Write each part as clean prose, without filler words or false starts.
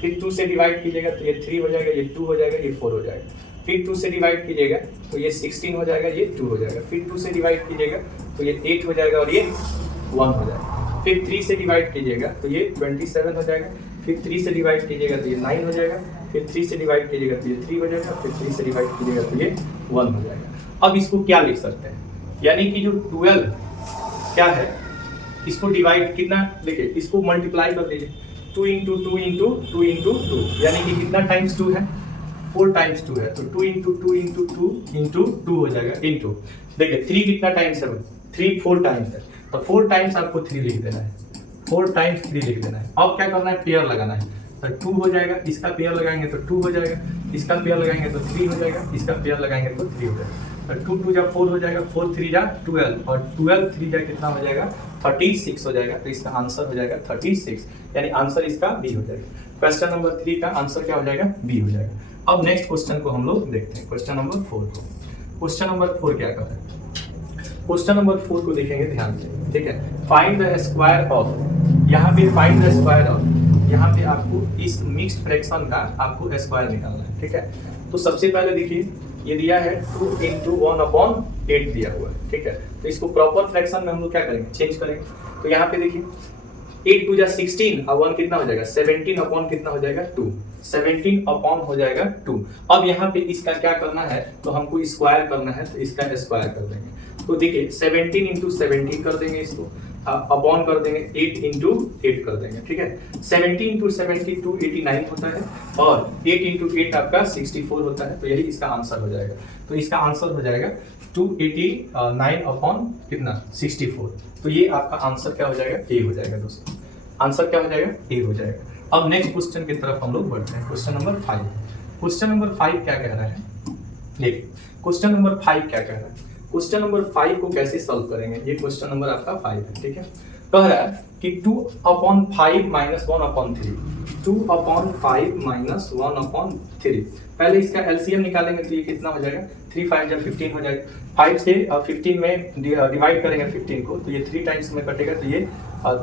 फिर 2 से डिवाइड कीजिएगा तो ये 3 हो जाएगा, ये 2 हो जाएगा, ये 4 हो जाएगा। फिर 2 से डिवाइड कीजिएगा तो ये 16 हो जाएगा, ये 2 हो जाएगा। फिर 2 से डिवाइड कीजिएगा तो ये 8 हो जाएगा और ये 1 हो जाएगा। फिर 3 से डिवाइड कीजिएगा तो ये 27 हो जाएगा। फिर 3 से डिवाइड कीजिएगा तो ये 9 हो जाएगा। फिर 3 से डिवाइड कीजिएगा तो ये 3 हो जाएगा। फिर 3 से डिवाइड कीजिएगा तो ये 1 हो जाएगा। अब इसको क्या लिख सकते हैं, यानी कि जो 12 क्या है, इसको डिवाइड कितना, देखिए इसको मल्टीप्लाई कर लीजिए, 2 इंटू 2 इंटू 2 इंटू 2, यानी कि कितना टाइम्स 2 है, 4 टाइम्स 2 है, तो 2 इंटू 2 इंटू 2 इंटू 2 हो जाएगा, इंटू देखिए 3 कितना टाइम्स है, 3 4 टाइम्स है, तो 4 टाइम्स आपको 3 लिख देना है, 4 टाइम्स 3 लिख देना है। अब क्या करना है, पेयर लगाना है, तो 2 हो जाएगा, इसका पेयर लगाएंगे तो 2 हो जाएगा, इसका पेयर लगाएंगे तो 3 हो जाएगा, इसका पेयर लगाएंगे तो 3 हो जाएगा। तो 2 2 जा 4 हो जाएगा, 4 3 जा 12 और 12 3 जा कितना हो जाएगा, 36 हो जाएगा। तो इसका आंसर हो जाएगा 36, यानी आंसर इसका बी हो जाएगा। क्वेश्चन नंबर 3 का आंसर क्या हो जाएगा, बी हो जाएगा। अब नेक्स्ट क्वेश्चन को हम लोग देखते हैं, क्वेश्चन नंबर 4 को। क्वेश्चन नंबर 4 क्या कर रहा है, क्वेश्चन नंबर 4 को देखेंगे ध्यान से, ठीक है। फाइंड द स्क्वायर ऑफ, यहाँ पे फाइंड द स्क्वायर ऑफ, यहाँ पे आपको इस मिक्स्ड फ्रैक्शन का आपको स्क्वायर निकालना है, ठीक है। तो सबसे पहले देखिए ये दिया है 2 इंटू 1/8 दिया हुआ है, ठीक है। तो इसको प्रॉपर फ्रैक्शन में हम लोग क्या करेंगे, चेंज करेंगे। तो यहाँ पे देखिए 8 2 जा 16 और 1 कितना हो जाएगा, 17 अपॉन कितना हो जाएगा, 2, 17 अपॉन हो जाएगा 2। अब यहाँ पे इसका क्या करना है, तो हमको स्क्वायर करना है, तो इसका स्क्वायर कर देंगे। तो देखिए 17 इंटू 17 कर देंगे, इसको अपॉन कर देंगे 8 इंटू 8 कर देंगे, ठीक है। 17 इंटू 70 289 होता है और 8 इंटू 8 आपका 64 होता है, तो यही इसका आंसर हो जाएगा। तो इसका आंसर हो जाएगा 289 अपॉन कितना, 64। तो ये आपका आंसर क्या हो जाएगा, ए हो जाएगा दोस्तों। आंसर क्या हो जाएगा, ए हो जाएगा। अब नेक्स्ट क्वेश्चन की तरफ हम लोग बढ़ते हैं, क्वेश्चन नंबर 5। क्वेश्चन नंबर 5 क्या कह रहा है, देखिए क्वेश्चन नंबर 5 क्या कह रहा है। क्वेश्चन नंबर 5 को कैसे सॉल्व करेंगे, ये क्वेश्चन नंबर आपका 5 है, ठीक है। कह रहा है कि 2/5 माइनस 1/3, 2/5 माइनस 1/3। पहले इसका एलसीएम निकालेंगे तो ये कितना हो जाएगा, 3 5 जा 15 हो जाएगा। 5 से 15 में डिवाइड करेंगे 15 को, तो ये 3 टाइम्स में कटेगा, तो ये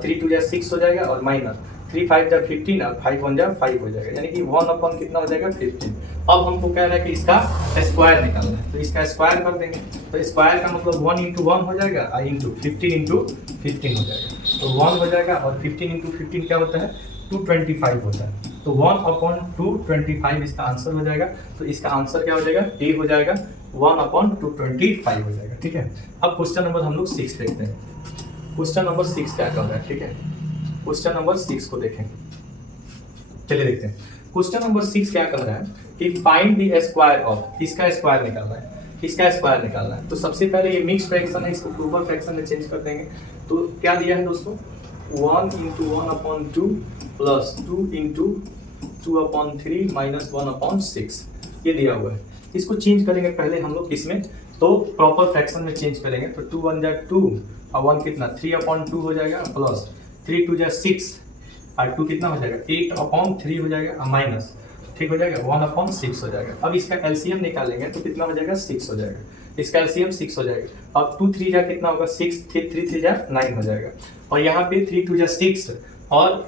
3 2 जा 6 हो जाएगा और माइनस 3 5 जा 15 और 5 1 जा 5 हो जाएगा, यानी कि 1 अपॉन कितना हो जाएगा, 15। अब हमको कह रहा है कि इसका स्क्वायर निकालना है, तो इसका स्क्वायर कर देंगे। तो स्क्वायर का मतलब 1 इंटू 1 हो जाएगा और इंटू 15 इंटू 15 हो जाएगा, तो 1 हो जाएगा और 15 इंटू 15 क्या होता है, 225 होता है। तो 1/225 इसका आंसर हो जाएगा। तो इसका आंसर क्या हो जाएगा, ए हो जाएगा, 1/225 हो जाएगा, ठीक है। अब क्वेश्चन नंबर हम लोग 6 देखते हैं। क्वेश्चन नंबर 6 क्या कर रहा है, ठीक है। क्वेश्चन नंबर 6 को देखें, चलिए देखते हैं। क्वेश्चन नंबर 6 क्या कर रहा है कि फाइंड द स्क्वायर ऑफ, इसका स्क्वायर निकालना है, इसका स्क्वायर निकालना है। तो सबसे पहले ये मिक्स फ्रैक्शन है, इसको प्रोपर फ्रैक्शन में चेंज कर देंगे। तो क्या दिया है दोस्तों, 1 इंटू 1/2 प्लस 2 इंटू 2/3 माइनस 1/6, ये दिया हुआ है। इसको चेंज करेंगे पहले हम लोग इसमें, तो प्रॉपर फ्रैक्शन में चेंज करेंगे। तो 2 1 जा 2 और 1 कितना, 3/2 हो जाएगा, प्लस 3 2 जा 6 और 2 कितना हो जाएगा, 8/3 हो जाएगा, माइनस ठीक हो जाएगा 1/6 हो जाएगा। अब इसका एलसीएम निकालेंगे तो कितना हो जाएगा, 6 हो जाएगा, इसका एलसीएम 6 हो जाएगा। अब 2 3 जा कितना होगा, 6 3 3 जा 9 हो जाएगा, और यहाँ पे 3 2 जा 6 और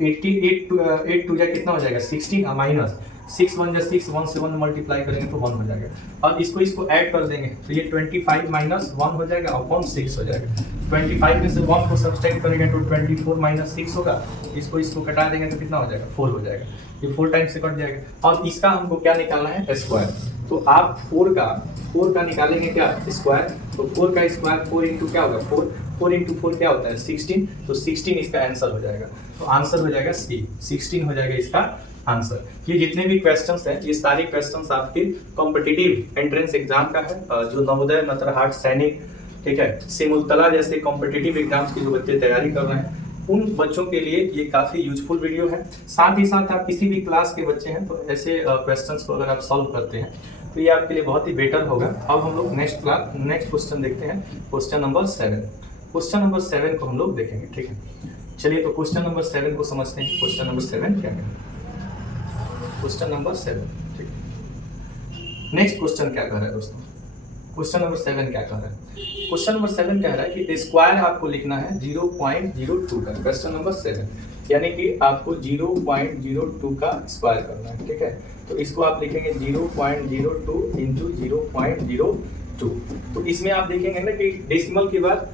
8 2 जा कितना हो जाएगा, 16 माइनस 6 1 जा 6, 1 से 1 मल्टीप्लाई करेंगे तो 1 हो जाएगा। अब इसको ऐड कर देंगे तो ये 25 माइनस 1 हो जाएगा अपॉन 6 हो जाएगा। 25 में से 1 को सब्सट्रैक्ट करेंगे तो 24 माइनस 6 होगा, इसको कटा देंगे तो कितना हो जाएगा, 4 हो जाएगा, ये 4 टाइम्स से कट जाएगा। अब इसका हमको क्या निकालना है, स्क्वायर। तो आप 4 का निकालेंगे क्या, स्क्वायर। तो 4 का स्क्वायर 4 इंटू क्या होगा, 4 इंटू 4 क्या होता है, 16। तो 16 इसका आंसर हो जाएगा। तो आंसर हो जाएगा सी, 16 हो जाएगा इसका आंसर। ये जितने भी क्वेश्चंस हैं, ये सारे क्वेश्चंस आपके कॉम्पिटिटिव एंट्रेंस एग्जाम का है, जो नवोदय, नटरहाट, सैनिक, ठीक है, सिमुलतला जैसे कॉम्पिटिटिव एग्जाम्स की जो बच्चे तैयारी कर रहे हैं, उन बच्चों के लिए ये काफ़ी यूजफुल वीडियो है। साथ ही साथ आप किसी भी क्लास के बच्चे हैं तो ऐसे क्वेश्चंस को अगर आप सॉल्व करते हैं तो ये आपके लिए बहुत ही बेटर होगा। अब हम लोग नेक्स्ट क्वेश्चन देखते हैं, क्वेश्चन नंबर 7। क्वेश्चन नंबर 7 को हम लोग देखेंगे, ठीक है। चलिए तो क्वेश्चन नंबर 7 को समझते हैं। क्वेश्चन नंबर 7 क्या है, क्वेश्चन नंबर 7, ठीक है। नेक्स्ट क्वेश्चन क्या कर रहा है दोस्तों, क्वेश्चन नंबर 7 क्या कह रहा है, क्वेश्चन नंबर 7 कह रहा है कि स्क्वायर आपको लिखना है 0.02 का। क्वेश्चन नंबर 7 यानी कि आपको 0.02 का स्क्वायर करना है, ठीक है। तो इसको आप लिखेंगे 0.02 इंटू 0.02। तो इसमें आप देखेंगे ना कि डेसिमल के बाद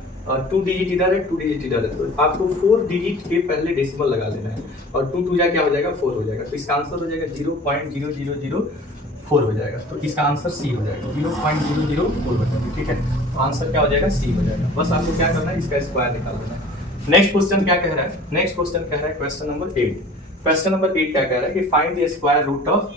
2 डिजिट इधर है, 2 डिजिट इधर है, तो आपको 4 डिजिट के पहले डेसिमल लगा लेना है और 2 2 जा क्या हो जाएगा 4 हो जाएगा। तो इसका आंसर हो जाएगा 0.0004 हो जाएगा। तो इसका आंसर सी हो जाएगा, 0.004 हो जाएगा, ठीक है। तो आंसर क्या हो जाएगा सी हो जाएगा। बस आपको क्या करना है, इसका स्क्वायर निकाल देना है। नेक्स्ट क्वेश्चन क्या कह रहा है, नेक्स्ट क्वेश्चन कह रहा है क्वेश्चन नंबर 8। क्वेश्चन नंबर 8 क्या कह रहा है कि find the square root of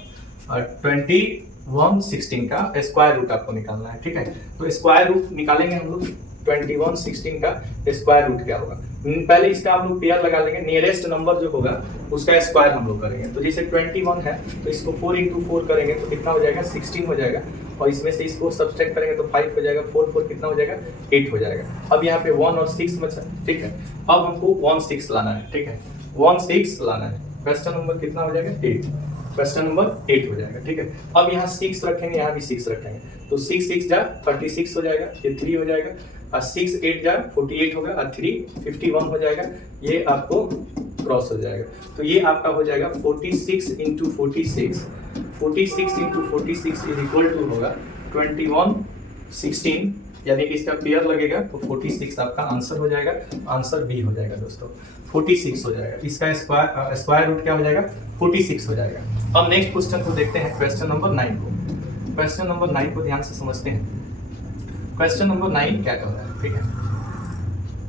2116 का स्क्वायर रूट आपको निकालना है, ठीक है। तो स्क्वायर रूट निकालेंगे हम लोग, 2116 का स्क्वायर रूट क्या होगा। पहले इसका हम लोग पेयर लगा लेंगे, नियरेस्ट नंबर जो होगा उसका स्क्वायर हम लोग करेंगे। तो जैसे 21 है तो इसको 4 इंटू 4 करेंगे तो कितना हो जाएगा 16 हो जाएगा, और इसमें से इसको सब्सट्रैक्ट करेंगे तो 5 हो जाएगा, 4 4 कितना हो जाएगा 8 हो जाएगा। अब यहाँ पे 1 और 6 बचा, ठीक है। अब हमको 1 6 लाना है, ठीक है, 1 6 लाना है। क्वेश्चन नंबर कितना हो जाएगा 8, क्वेश्चन नंबर 8 हो जाएगा, ठीक है। अब यहाँ 6 रखेंगे, यहाँ भी 6 रखेंगे, तो 6 6 जा 36 हो जाएगा, ये 3 हो जाएगा, और 6 8 जा 48 होगा, और 3 51 हो जाएगा, ये आपको क्रॉस हो जाएगा। तो ये आपका हो जाएगा 46 into 46, 46 into 46 is equal to होगा 2116, यानी कि इसका पेयर लगेगा तो 46 आपका आंसर हो जाएगा। आंसर बी हो जाएगा दोस्तों, 46 हो जाएगा। इसका स्क्वायर रूट क्या हो जाएगा 46 हो जाएगा। अब नेक्स्ट क्वेश्चन को देखते हैं, क्वेश्चन नंबर 9 को। क्वेश्चन नंबर 9 को ध्यान से समझते हैं। क्वेश्चन नंबर 9 क्या कह रहा है, ठीक है।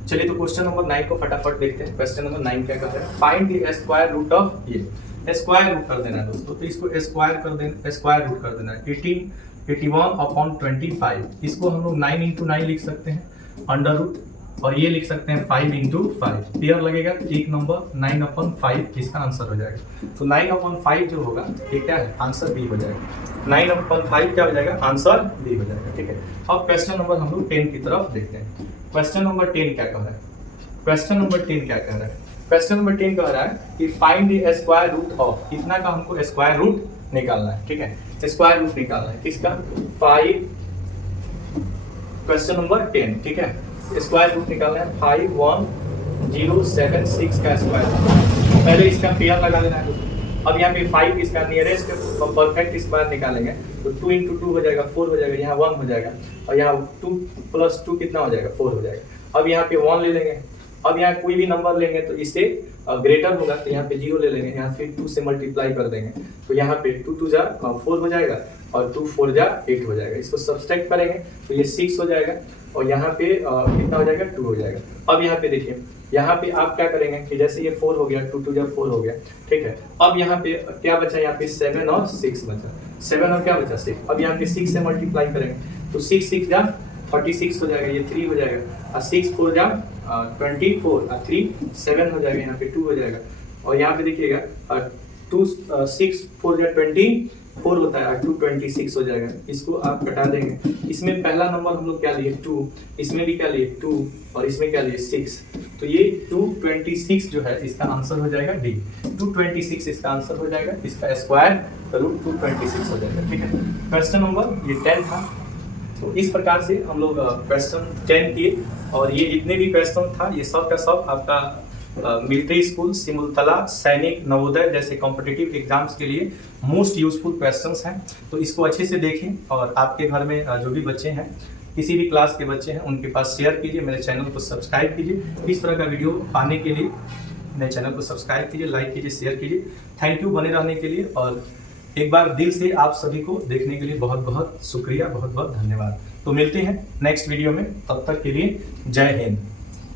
चलिए तो क्वेश्चन नंबर 9 को फटाफट देखते हैं। क्वेश्चन नंबर 9 क्या कह रहा है, find the square root of, ये स्क्वायर रूट कर देना है दोस्तों। तो इसको स्क्वायर कर देना, स्क्वायर रूट कर देना है 81/25। इसको हम लोग 9 इंटू 9 लिख सकते हैं अंडर रूट, और ये लिख सकते हैं 5 इंटू 5। पेयर लगेगा तो एक नंबर 9/5 इसका आंसर हो जाएगा। तो 9/5 जो होगा ये क्या है, आंसर बी हो जाएगा। 9/5 क्या हो जाएगा, आंसर बी हो जाएगा, ठीक है। अब क्वेश्चन नंबर हम लोग 10 की तरफ देखते हैं। क्वेश्चन नंबर 10 क्या कह रहा है, क्वेश्चन नंबर 10 क्या कह रहा है, क्वेश्चन नंबर 10 कह रहा है कि find the square root of, इतना का हमको स्क्वायर रूट निकालना है, ठीक है। स्क्वायर रूट निकालना है किसका, 5, क्वेश्चन नंबर 10, ठीक है। स्क्वायर रूट निकालना है 51076 का स्क्वायर। पहले इसका पेयर लगा लेना है। अब यहाँ पे 5 इसका नियरेस्ट परफेक्ट स्क्वायर निकालेंगे तो 2 इंटू 2 हो जाएगा 4 हो जाएगा, यहाँ 1 हो जाएगा, और यहाँ 2 + 2 कितना हो जाएगा 4 हो जाएगा। अब यहाँ पे 1 ले लेंगे, अब यहाँ कोई भी नंबर लेंगे तो इससे ग्रेटर होगा तो यहाँ पे 0 ले लेंगे, यहाँ फिर 2 से मल्टीप्लाई कर देंगे तो यहाँ पे 2 2 जा 4 हो जाएगा, और 2 4 जा 8 हो जाएगा। इसको सब्सट्रैक्ट करेंगे तो ये 6 हो जाएगा, और यहाँ पे कितना हो जाएगा 2 हो जाएगा। अब यहाँ पे देखिए, यहाँ पे आप क्या करेंगे कि जैसे ये 4 हो गया, 2 2 जा 4 हो गया, ठीक है। अब यहाँ पे क्या बचा, यहाँ पे 7 और 6 बचा, 7 और क्या बचा 6। अब यहाँ पे 6 से मल्टीप्लाई करेंगे तो 6 6 जा 36 हो जाएगा, ये 3 हो जाएगा, और 6 4 जा 24, और 3 7 हो जाएगा, यहाँ पे 2 हो जाएगा। और यहाँ पे देखिएगा 2 6 4 जा 24 होता है, 2 26 हो जाएगा। इसको आप कटा देंगे, इसमें पहला नंबर हम लोग क्या लिए 2, इसमें भी क्या लिए 2, और इसमें क्या लिए 6। तो ये 226 जो है इसका आंसर हो जाएगा डी, 226 इसका आंसर हो जाएगा। इसका स्क्वायर रूट 226 हो जाएगा, ठीक है। क्वेश्चन नंबर ये 10 था। तो इस प्रकार से हम लोग क्वेश्चन 10 किए, और ये जितने भी क्वेश्चन था ये सब का सब आपका मिलिट्री स्कूल, सिमुलतला, सैनिक, नवोदय जैसे कॉम्पिटिटिव एग्जाम्स के लिए मोस्ट यूजफुल क्वेश्चंस हैं। तो इसको अच्छे से देखें, और आपके घर में जो भी बच्चे हैं, किसी भी क्लास के बच्चे हैं, उनके पास शेयर कीजिए, मेरे चैनल को सब्सक्राइब कीजिए। इस तरह का वीडियो पाने के लिए मेरे चैनल को सब्सक्राइब कीजिए, लाइक कीजिए, शेयर कीजिए। थैंक यू बने रहने के लिए, और एक बार दिल से आप सभी को देखने के लिए बहुत बहुत शुक्रिया, बहुत बहुत धन्यवाद। तो मिलते हैं नेक्स्ट वीडियो में, तब तक के लिए जय हिंद।